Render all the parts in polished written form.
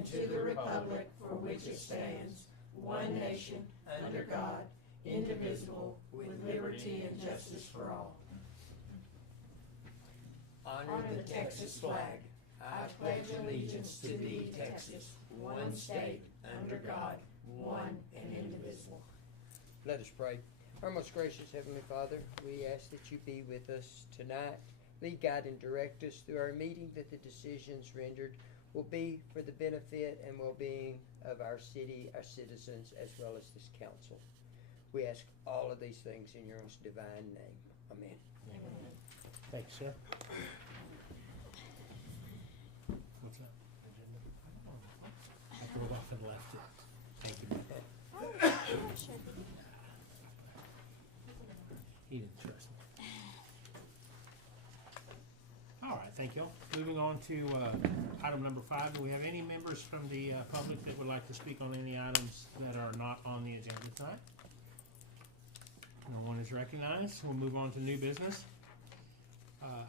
and to the republic for which it stands, one nation, under God, indivisible, with liberty and justice for all. Honor the Texas flag. I pledge allegiance to thee, Texas, one state, under God, one and indivisible. Let us pray. Our most gracious Heavenly Father, we ask that you be with us tonight. Lead, guide, and direct us through our meeting, that the decisions rendered will be for the benefit and well-being of our city, our citizens, as well as this council. We ask all of these things in your most divine name. Amen. Amen. Thanks, sir. What's that? I drove off and left it. Thank you. He didn't trust me. All right, thank you. Moving on to item number 5. Do we have any members from the public that would like to speak on any items that are not on the agenda tonight? No one is recognized. We'll move on to new business.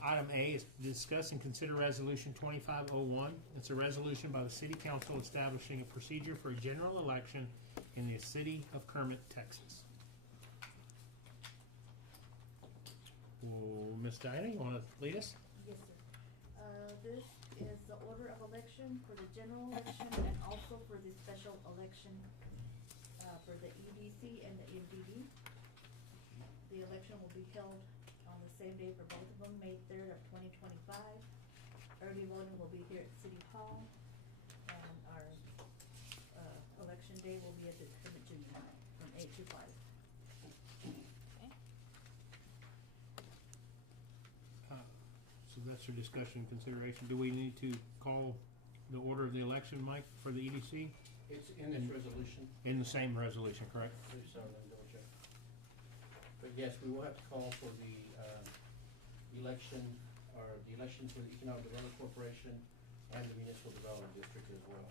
Item A is discuss and consider resolution 2501. It's a resolution by the City Council establishing a procedure for a general election in the city of Kermit, Texas. Well, Ms. Diana, you want to lead us? Yes, sir. This is the order of election for the general election and also for the special election for the EDC and the MDD. The election will be held on the same day for both of them, May 3rd of 2025. Early voting will be here at City Hall, and our election day will be at the Kermit Junior High from 8 to 5. So that's your discussion and consideration. Do we need to call the order of the election, Mike, for the EDC? It's in this resolution. In the same resolution, correct? I believe so, let me double check. But yes, we will have to call for the election, or the election for the Economic Development Corporation and the Municipal Development District as well.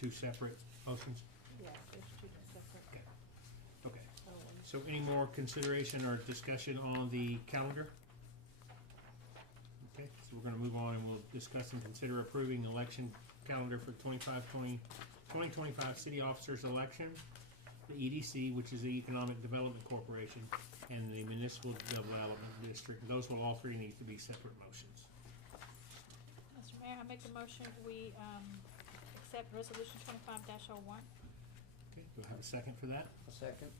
Two separate motions? Yeah, there's two separate. Okay. Okay. So any more consideration or discussion on the calendar? Okay, so we're gonna move on and we'll discuss and consider approving the election calendar for 2025 city officers election, the EDC, which is the Economic Development Corporation, and the Municipal Development District. Those will all three need to be separate motions. Mr. Mayor, I make a motion, we accept resolution 25-01. Okay, do I have a second for that? A second.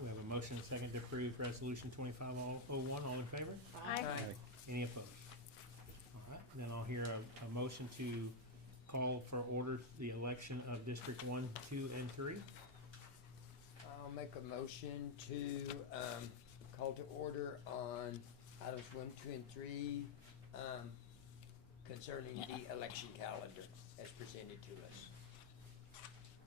We have a motion and a second to approve resolution 2501. All in favor? Aye. Any opposed? All right, then I'll hear a motion to call for order the election of District 1, 2, and 3. I'll make a motion to call to order on items 1, 2, and 3 concerning the election calendar as presented to us.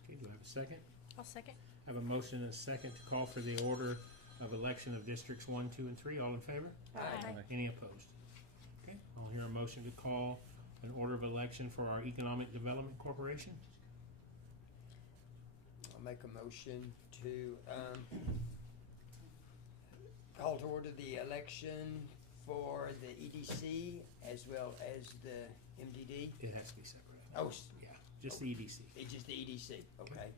Okay, do I have a second? I'll second. I have a motion and a second to call for the order of election of Districts 1, 2, and 3. All in favor? Aye. Any opposed? Okay, I'll hear a motion to call an order of election for our Economic Development Corporation. I'll make a motion to call to order the election for the EDC as well as the MDD. It has to be separate. Oh, Yeah, just the EDC. it's just the EDC, okay.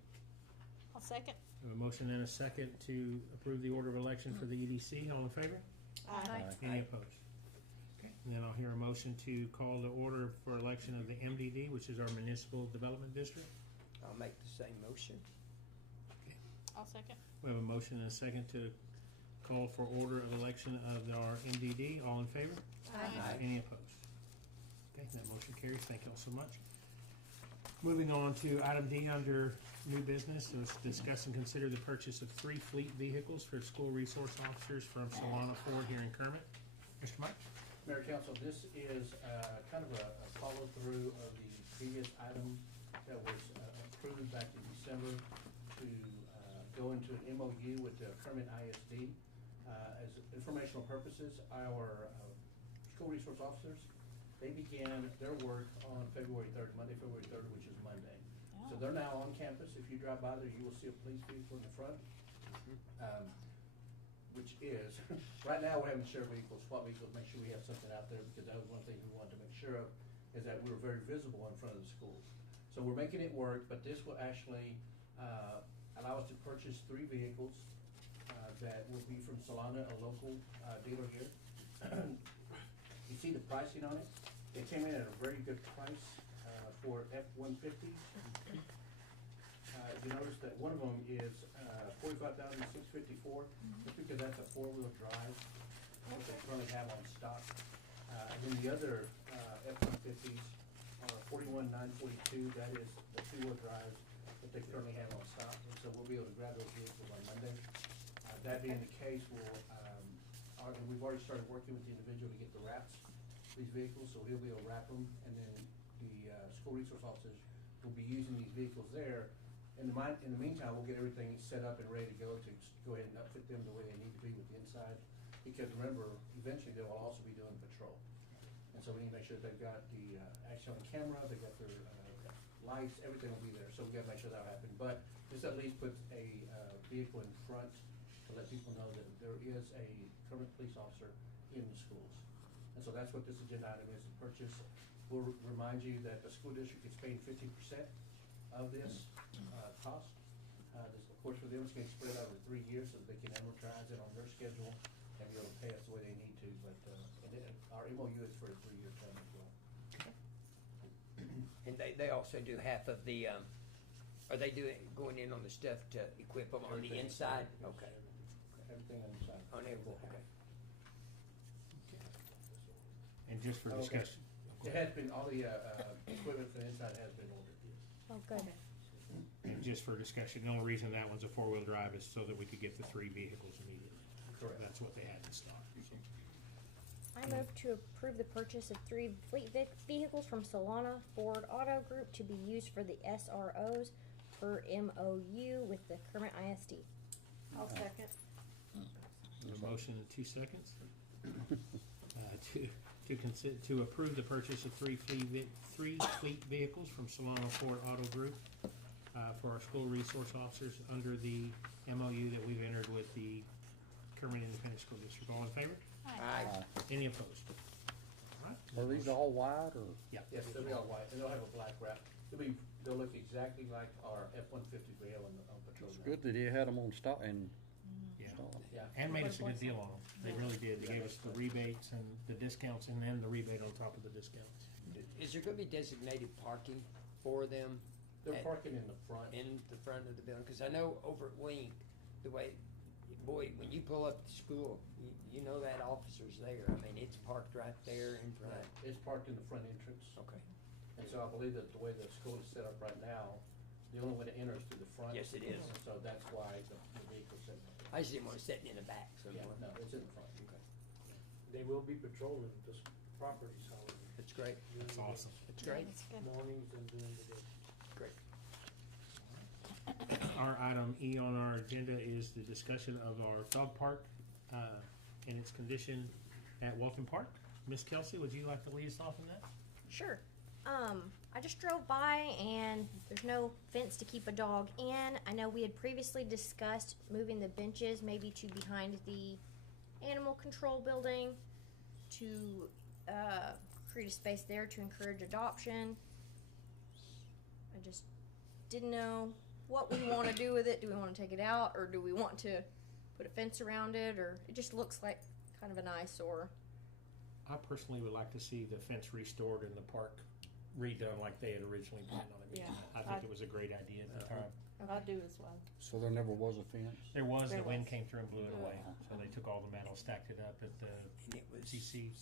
I'll second. We have a motion and a second to approve the order of election for the EDC. All in favor? Aye. Any opposed? Okay, and then I'll hear a motion to call the order for election of the MDD, which is our Municipal Development District. I'll make the same motion. I'll second. We have a motion and a second to call for order of election of our MDD. All in favor? Aye. Any opposed? Okay, that motion carries. Thank you all so much. Moving on to item D under new business, is discuss and consider the purchase of 3 fleet vehicles for school resource officers from Solana Ford here in Kermit. Mr. Mike? Mayor Council, this is kind of a follow-through of the previous item that was approved back in December to go into an MOU with the Kermit ISD. As informational purposes, our school resource officers, they began their work on February 3rd, Monday, February 3rd, which is Monday. So they're now on campus. If you drive by there, you will see a police vehicle in the front. Which is, right now we're having to share vehicles, SWAT vehicles, make sure we have something out there, because that was one thing we wanted to make sure of, is that we were very visible in front of the schools. So So we're making it work, but this will actually, allow us to purchase 3 vehicles, that will be from Solana, a local, dealer here. You see the pricing on it? It came in at a very good price, for F-150s. You notice that one of them is, $45,654, just because that's a 4-wheel drive, what they currently have on stock. And then the other, F-150s are $41,942, that is the 2-wheel drives that they currently have on stock. And so we'll be able to grab those vehicles on Monday. That being the case, we've already started working with the individual to get the wraps for these vehicles, so he'll be able to wrap them, and then the, school resource officers will be using these vehicles there. In the meantime, we'll get everything set up and ready to go ahead and outfit them the way they need to be with the inside. Because remember, eventually they will also be doing patrol. And so we need to make sure that they've got the, action on camera, they've got their, lights, everything will be there, so we gotta make sure that'll happen. But this at least puts a, vehicle in front to let people know that there is a current police officer in the schools. And so that's what this agenda item is, to purchase. We'll remind you that the school district is paying 50% of this, cost. This, of course, for them, it's gonna be spread over 3 years so that they can amortize it on their schedule and be able to pay us the way they need to. But, and then our MOU is for a 3-year term as well. And they also do half of the, are they going in on the stuff to equip them on the Everything. inside? Yes, Okay. Everything on the side. On everything, okay. And just for Okay. discussion. It has been, all the, equipment for the inside has been ordered. Oh, good. And just for discussion, the only reason that one's a 4-wheel drive is so that we could get the 3 vehicles immediately. Correct. That's what they had in stock. So, I move to approve the purchase of 3 fleet vehicles from Solana Ford Auto Group to be used for the SROs per MOU with the Kermit ISD. I'll second. a motion in 2 seconds. To approve the purchase of 3 fleet vehicles from Solano Ford Auto Group for our school resource officers under the MOU that we've entered with the Kermit Independent School District. All in favor? Aye. Any opposed? All right. Are these all white or? Yeah. Yes, they'll be all white, and they'll have a black wrap. They'll look exactly like our F-150 rail on patrol. It's good that he had them on stock and Yeah. stock. Yeah. And made us a good deal on them. They really did. They gave us the rebates and the discounts and then the rebate on top of the discounts. Is there gonna be designated parking for them They're parking in the front. in the front of the building? Cause I know over at Wink, the way, boy, when you pull up to school, you know that officer's there. I mean, it's parked right there in front. It's parked in the front entrance. Okay. And so I believe that the way the school is set up right now, the only way to enter is through the front. Yes, it is. And so that's why the vehicle's sitting there. I just didn't wanna sit in the back Yeah, somewhere. no, it's in the front. Okay. They will be patrolling this properties, however. That's great. during That's the awesome. That's great. That's good. Mornings and during the day. Great. Our item E on our agenda is the discussion of our dog park and its condition at Walton Park. Miss Kelsey, would you like to lead us off in that? Sure. I just drove by and there's no fence to keep a dog in. I know we had previously discussed moving the benches maybe to behind the animal control building to create a space there to encourage adoption. I just didn't know what we want to do with it. Do we want to take it out or do we want to put a fence around it, or it just looks like kind of an eyesore. I personally would like to see the fence restored and the park redone like they had originally planned on it being. Yeah, I think it was a great idea at the time. I do as well. So there never was a fence? There was, the There wind was. came through and blew it away. So they took all the metal, stacked it up at the And it was. CDC,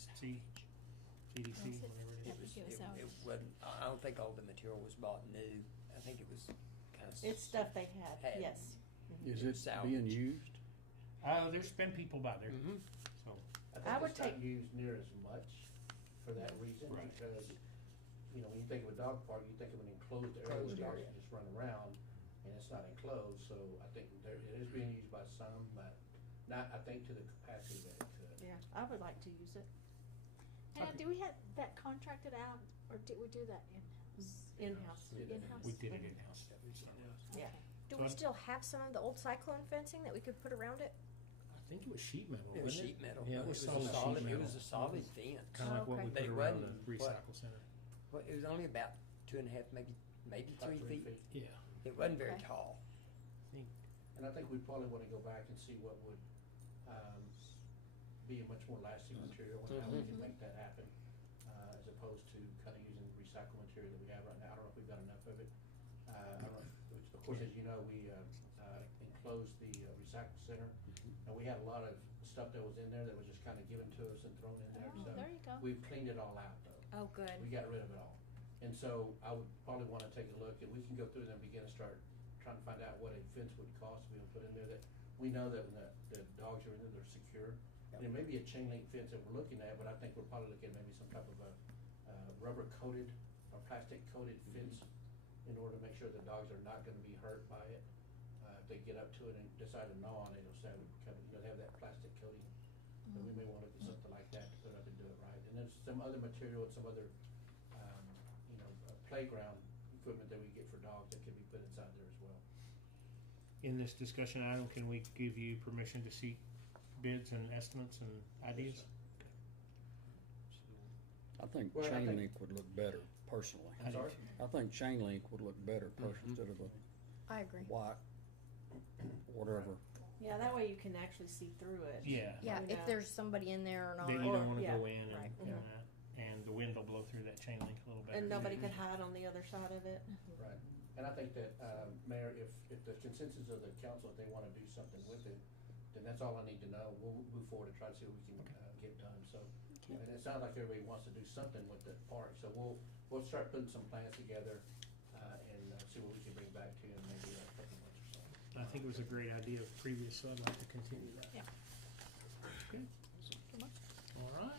whatever it It is. was, It was it wasn't, I don't think all the material was bought new. I think it was kind of. It's stuff they had, Had. yes. Is it being used? There's been people by there, Mm-hmm. so. I I would think it's not take- used near as much for that reason, Right. because, you know, when you think of a dog park, you think of an enclosed area where Enclosed dogs area. can just run around, and it's not enclosed, so I think it is being used by some, but not, I think, to the capacity that it could. Yeah, I would like to use it And do we have that contracted out, or did we do that in-house? in-house. In-house? We did it in-house. So, Yeah. Do So we I'm- still have some of the old cyclone fencing that we could put around it? I think it was sheet metal, It was wasn't sheet metal. Yeah, it was solid sheet It metal. was a solid fence. Kinda like what we Okay. put But it around the wasn't, what? recycle center. Well, it was only about 2.5, maybe about 3 feet. Yeah. It wasn't very Okay. tall. And I think we probably wanna go back and see what would, be a much more lasting material and how we can make that happen, as opposed to kinda using the recycled material that we have right now. I don't know if we've got enough of it. I don't know, of course, as you know, we, enclosed the recycle center, and we had a lot of stuff that was in there that was just kinda given to us and thrown in there, Oh, so. there you go. We've cleaned it all out though. Oh, good. We got rid of it all. And so I would probably wanna take a look, and we can go through there and begin to start trying to find out what a fence would cost to be able to put in there that, we know that when the dogs are in there, they're secure. And it may be a chain link fence that we're looking at, but I think we're probably looking at maybe some type of a, rubber coated or plastic coated fence in order to make sure the dogs are not gonna be hurt by it. If they get up to it and decide to gnaw on it, it'll say, they have that plastic coating. So we may wanna look at something like that to put up and do it right. And there's some other material and some other, playground equipment that we get for dogs that can be put inside there as well. In this discussion item, can we give you permission to seek bids and estimates and ideas? I think Well, I chain think- link would look better personally. I do Sorry? too. I think chain link would look better instead of a I agree. white, whatever. Yeah, that way you can actually see through it. Yeah. Yeah, You if know. there's somebody in there or not. Then you don't Or- wanna yeah, go in right. and that, and the wind will blow through that chain link a little better. And nobody could hide on the other side of it. Right, and I think that, Mayor, if the consensus of the council, if they wanna do something with it, then that's all I need to know. We'll move forward and try to see what we can, get done, so. And it sounds like everybody wants to do something with the park, so we'll start putting some plans together, and, see what we can bring back to you in maybe a couple of months or so. I think it was a great idea previous, so I'd like to continue that. Yeah. Good. All right.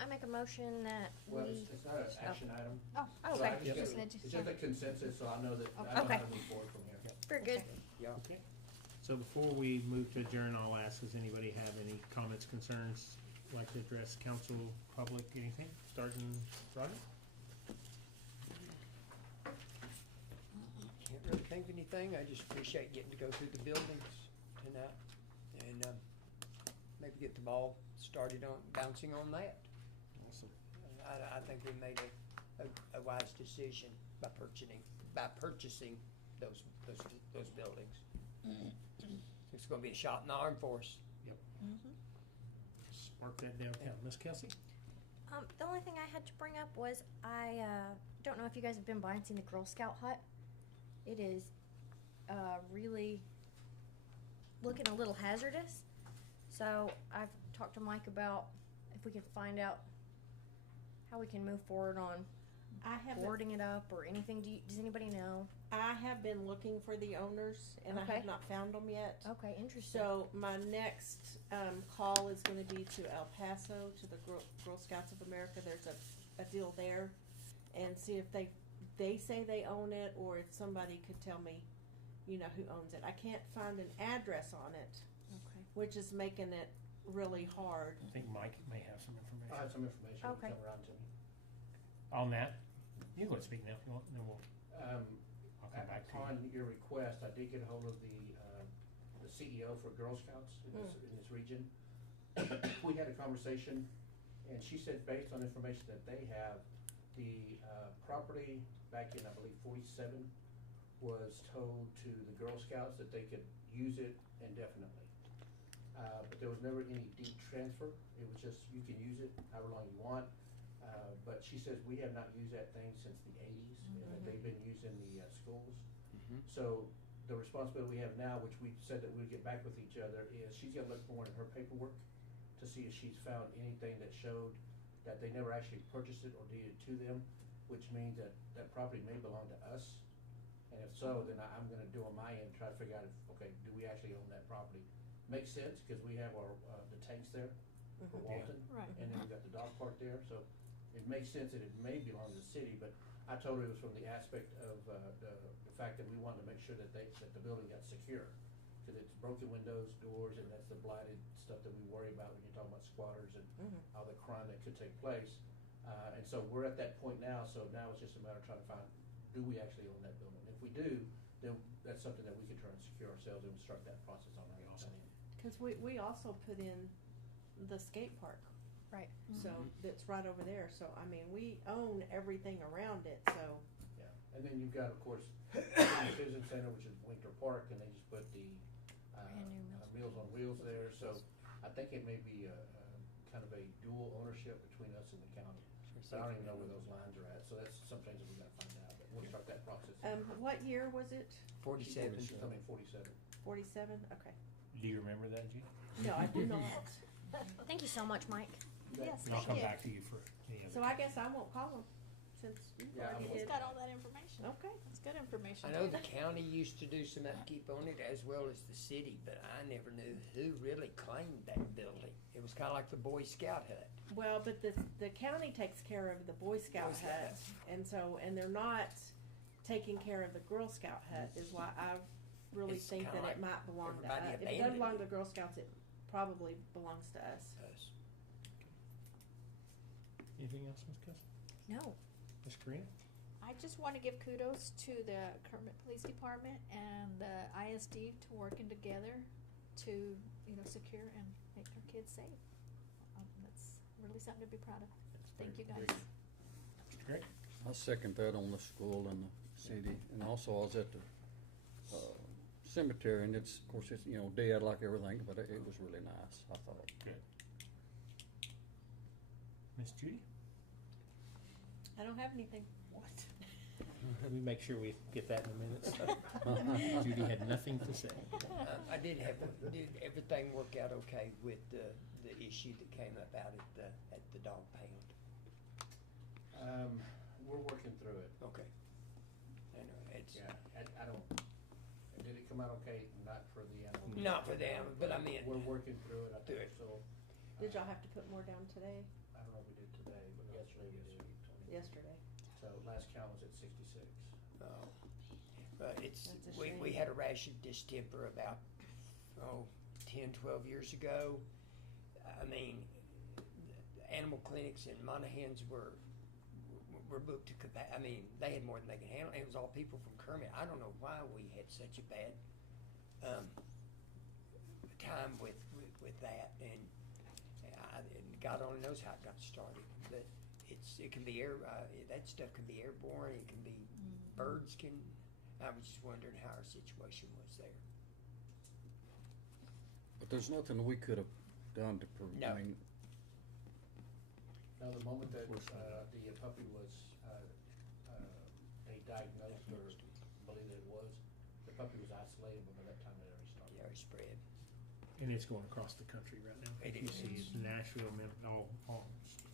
I make a motion that Well, we. it's not an action item. Oh, Oh, so I okay. just Just gotta- said It's just a consensus, so I know that, I know Okay. how to move forward from here. Very good. Yeah. Okay. So before we move to adjourn, I'll ask, does anybody have any comments, concerns, like to address council, public, anything? Starting, Roger? Can't really think of anything. I just appreciate getting to go through the buildings tonight and, maybe get the ball started on, bouncing on that. Awesome. I think we made a wise decision by purchasing those buildings. It's gonna be a shot in the arm for us. Spark that downtown. Miss Kelsey? The only thing I had to bring up was I don't know if you guys have been by and seen the Girl Scout hut. It is really looking a little hazardous. So I've talked to Mike about if we can find out how we can move forward on I haven't, boarding it up or anything. Does anybody know? I have been looking for the owners and I Okay. have not found them yet. Okay, interesting. So my next, call is gonna be to El Paso, to the Girl Scouts of America. There's a deal there. And see if they say they own it, or if somebody could tell me, who owns it. I can't find an address on it, Okay. which is making it really hard. I think Mike may have some information. I have some information that'll Okay. come around to me. On that? You can go ahead and speak now if you want, and then Um, I'll come back to you. Upon your request, I did get a hold of the CEO for Girl Scouts in this region. We had a conversation, and she said based on information that they have, the property back in, I believe, 47 was told to the Girl Scouts that they could use it indefinitely. But there was never any deed transfer. It was just, you can use it however long you want. But she says we have not used that thing since the 80s, and that they've been using the schools. So the responsibility we have now, which we said that we'd get back with each other, is she's gonna look more in her paperwork to see if she's found anything that showed that they never actually purchased it or deeded to them, which means that that property may belong to us. And if so, then I'm gonna do on my end, try to figure out if, okay, do we actually own that property? Makes sense, cause we have our, the tanks there for Walton. Right. And then we've got the dog park there, so it makes sense that it may belong to the city, but I told her it was from the aspect of, the fact that we wanted to make sure that the building got secure. Cause it's broken windows, doors, and that's the blighted stuff that we worry about when you're talking about squatters and all the crime that could take place. And so we're at that point now, so now it's just a matter of trying to find, do we actually own that building? If we do, then that's something that we can try and secure ourselves and start that process on our own. Cause we also put in the skate park. Right. So that's right over there. So I mean, we own everything around it. So And then you've got, of course, Senior Citizen Center, which is Winter Park, and they just put the, Brand new Meals on Wheels there, so I think it may be kind of a dual ownership between us and the county. So I don't even know where those lines are at, so that's some things that we gotta find out, but we'll start that process. What year was it? 47. She's coming 47. 47? Okay. Do you remember that, Gene? No, I do not. Thank you so much, Mike. Yes, And I'll thank come you. back to you for any other. So I guess I won't call him since you Yeah, I already won't. He's did. got all that information. Okay. That's good information. I know the county used to do some upkeep on it as well as the city, but I never knew who really claimed that building. It was kinda like the Boy Scout hut. Well, but the county takes care of the Boy Scout Boy Scout hut, and so, and they're not taking care of the Girl Scout hut, is why I really It's think kinda that like it might belong to everybody us. If it doesn't abandoned belong to it. the Girl Scouts, it probably belongs to us. Us. Anything else, Ms. Custer? No. Ms. Karina? I just want to give kudos to the Kermit Police Department and the ISD to working together to, secure and make our kids safe. That's really something to be proud of. Thank you, guys. Mr. Gregg? I second that on the school and the city, and also I was at the, cemetery, and it's, of course, it's, dead like everything, but it was really nice, I thought. Good. Miss Judy? I don't have anything. What? Let me make sure we get that in a minute. Judy had nothing to say. I did everything work out okay with the issue that came up out at the dog pound? We're working through it. Okay. I know, it's, Yeah, I don't, did it come out okay? Not for the animal. not for them, but I mean, We're working through it, I think, Good. so. Did y'all have to put more down today? I don't know if we did today, but yesterday we did. Yesterday? So last count was at 66. but it's, That's a we shame. had a rash of distemper about, 10, 12 years ago. I mean, the animal clinics in Monahans were booked to I mean, they had more than they could handle. It was all people from Kermit. I don't know why we had such a bad, time with that, and God only knows how it got started, but it can be that stuff can be airborne, it can be, birds can, I was just wondering how our situation was there. But there's nothing we could have done to No. Now, the moment that the puppy was, they diagnosed or believed that it was, the puppy was isolated, but by that time it already started. Yeah, it spread. And it's going across the country right now. It You is. see it in Nashville, all.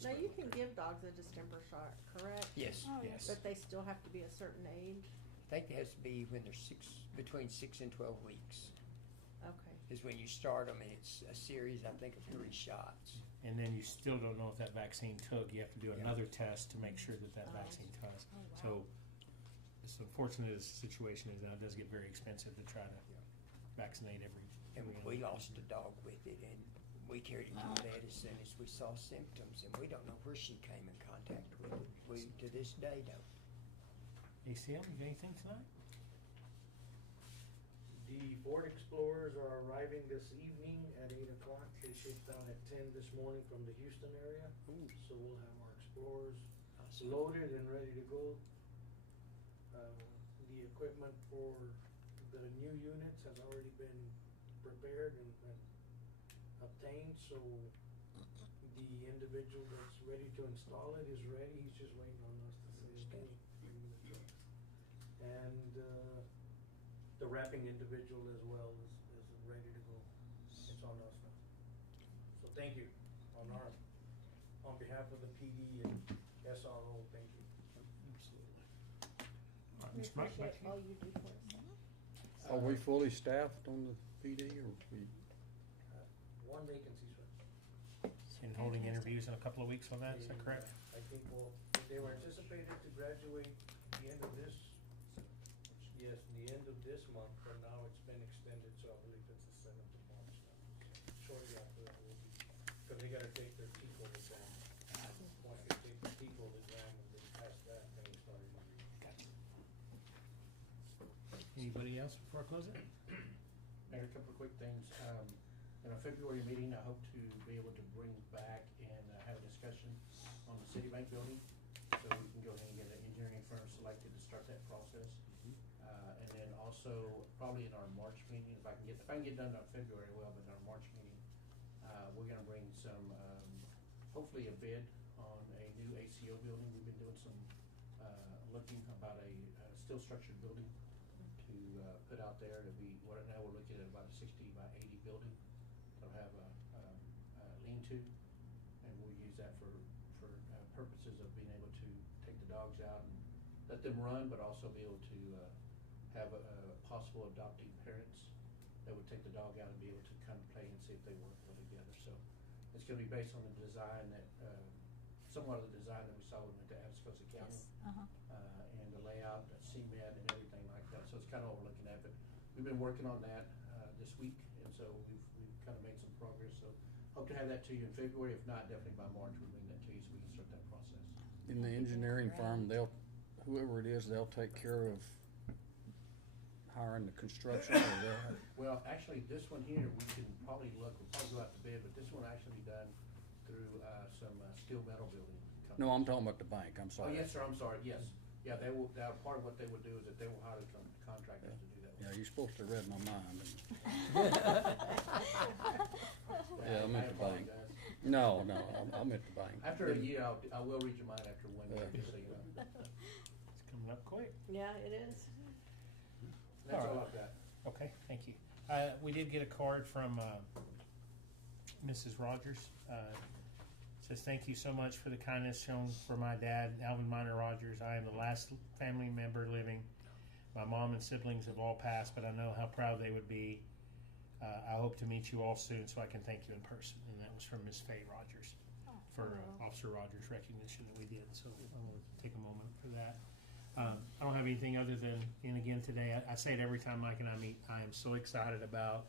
Now, you can give dogs a distemper shot, correct? Yes, Oh, yes. But they still have to be a certain age? I think it has to be when they're between 6 and 12 weeks Okay. is when you start them, and it's a series, I think, of 3 shots. And then you still don't know if that vaccine took. You have to do Yeah. another test to make sure that Oh. vaccine does. Oh, wow. So, as unfortunate as the situation is now, it does get very expensive to try to vaccinate every. And we lost a dog with it, and we carried it to the vet as soon as we saw symptoms, and we don't know where she came in contact with it. We, to this day, don't. ACL, you got anything tonight? The Ford Explorers are arriving this evening at 8 o'clock. They shipped out at 10 this morning from the Houston area. Ooh. So we'll have our Explorers Awesome. loaded and ready to go. The equipment for the new units has already been prepared and obtained, so the individual that's ready to install it is ready. He's just waiting on us to say, okay, give me the trucks. And the wrapping individual as well is ready to go. It's on us now. So thank you on behalf of the PD and SRO, thank you. Absolutely. All right, We Mr. Mike, back appreciate to you. all you do for us. Are we fully staffed on the PD, or we? One vacancy, sir. And holding interviews in a couple of weeks on that, is that correct? I think they were anticipated to graduate the end of this, yes, the end of this month, but now it's been extended, so I believe it's the 7th of March now. Shortly after that will be, because they gotta take their TECO exam. Once they take the TECO exam and they pass that, then we start interviewing. Anybody else before I close it? Mayor, a couple of quick things. In our February meeting, I hope to be able to bring back and have a discussion on the Citibank building. So so we can go ahead and get an engineering firm selected to start that process. And then also, probably in our March meeting, if I can get done in February, well, but in our March meeting, we're gonna bring some, hopefully a bid on a new ACO building. We've been doing some, looking about a steel structured building to, put out there to be, what now we're looking at about a 60 by 80 building. It'll have a lean-to, and we'll use that for purposes of being able to take the dogs out and let them run, but also be able to, have possible adopting parents that would take the dog out and be able to kind of play and see if they work well together. So it's gonna be based on the design that, somewhat of the design that we saw when we went to Atascosa County. Yes, And the layout, the cement and everything like that, so it's kind of what we're looking at, but we've been working on that, this week, and so we've kind of made some progress, so hope to have that to you in February, if not, definitely by March, we'll bring that to you so we can start that process. In the engineering firm, whoever it is, they'll take care of hiring the construction or that. Well, actually, this one here, we'll probably go out to bid, but this one actually done through, some, steel metal building companies. No, I'm talking about the bank, I'm Oh, sorry. yes, sir, I'm sorry, yes. Yeah, part of what they would do is that they will hire the contractors to do that. Yeah, you're supposed to read my mind. Yeah, Yeah, I meant the bank. apologize. No, I meant the bank. After a year, I will read your mind after 1 year, just so you know. It's coming up quick. Yeah, it is. That's all Alright. I've got. Okay, thank you. We did get a card from, Mrs. Rogers. Says, thank you so much for the kindness shown for my dad, Alvin Minor Rogers. I am the last family member living. My mom and siblings have all passed, but I know how proud they would be. I hope to meet you all soon so I can thank you in person. And that was from Miss Faye Rogers for Officer Rogers' recognition that we did. So I want to take a moment for that. I don't have anything other than, and again today, I say it every time Mike and I meet, I am so excited about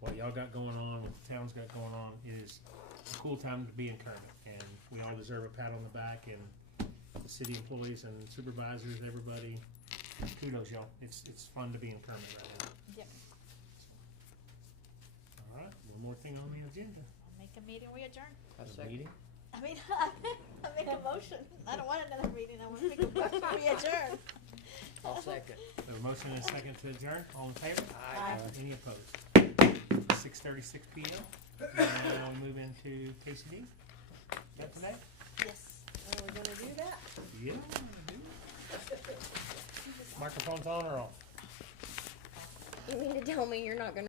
what y'all got going on, what the town's got going on. It is a cool time to be in Kermit, and we all deserve a pat on the back, and the city employees and supervisors, everybody, kudos y'all. It's fun to be in Kermit right now. yep. All right, one more thing on the agenda. I'll make a meeting, we adjourn. I The second. meeting. I mean, I make a motion. I don't want another meeting. I want to make a motion, we adjourn. I'll second. We have a motion and a second to adjourn. All in favor? Aye. Any opposed? 6:36 p.m. Now we move into KCD. Is that today? Yes. Are we gonna do that? Yeah. Microphone's on or off? You mean to tell me you're not gonna